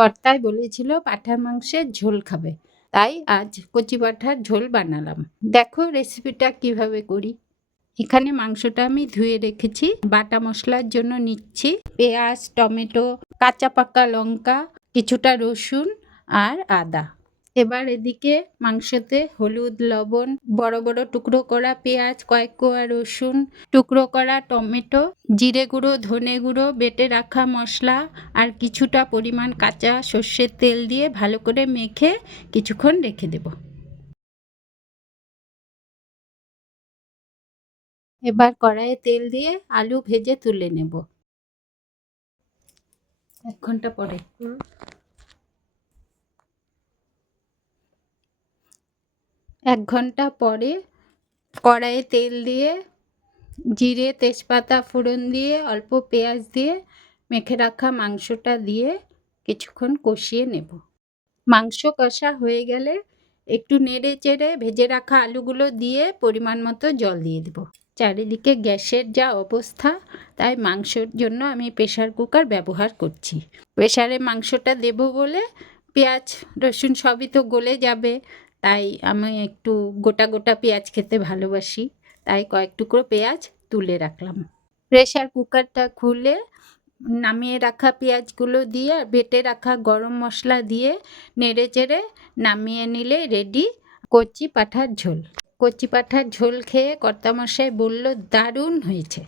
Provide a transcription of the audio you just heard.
কর্তাই বলেছিল পাঁঠার মাংসের ঝোল খাবে, তাই আজ কচি পাঁঠার ঝোল বানালাম। দেখো রেসিপিটা কিভাবে করি। এখানে মাংসটা আমি ধুয়ে রেখেছি। বাটা মশলার জন্য নিচ্ছি পেঁয়াজ, টমেটো, কাঁচা পাকা লঙ্কা, কিছুটা রসুন আর আদা। এবার এদিকে মাংসতে হলুদ, লবণ, বড় বড় টুকরো করা পেঁয়াজ, কয়েক কোয়া রসুন, টুকরো করা টমেটো, জিরে গুঁড়ো, ধনে গুঁড়ো, বেটে রাখা মশলা আর কিছুটা পরিমাণ কাঁচা সর্ষের তেল দিয়ে ভালো করে মেখে কিছুক্ষণ রেখে দেব। এবার কড়াইয়ে তেল দিয়ে আলু ভেজে তুলে নেব। 1 ঘন্টা পরে 1 ঘন্টা পরে কড়াইয়ে তেল দিয়ে জিরে, তেজপাতা ফোড়ন দিয়ে অল্প পেঁয়াজ দিয়ে মেখে রাখা মাংসটা দিয়ে কিছুক্ষণ কষিয়ে নেব। মাংস কষা হয়ে গেলে একটু নেড়ে চেড়ে ভেজে রাখা আলুগুলো দিয়ে পরিমাণ মতো জল দিয়ে দেব। চারিদিকে গ্যাসের যা অবস্থা, তাই মাংসর জন্য আমি প্রেসার কুকার ব্যবহার করছি। প্রেসারে মাংসটা দেব বলে পেঁয়াজ রসুন সবই তো গলে যাবে, তাই আমি একটু গোটা গোটা পেঁয়াজ খেতে ভালোবাসি, তাই কয়েক টুকরো পেঁয়াজ তুলে রাখলাম। প্রেসার কুকারটা খুলে নামিয়ে রাখা পেঁয়াজগুলো দিয়ে বেটে রাখা গরম মশলা দিয়ে নেড়ে চেড়ে নামিয়ে নিলে রেডি কচি পাঁঠার ঝোল। কচি পাঁঠার ঝোল খেয়ে কর্তামশাই বলল দারুণ হয়েছে।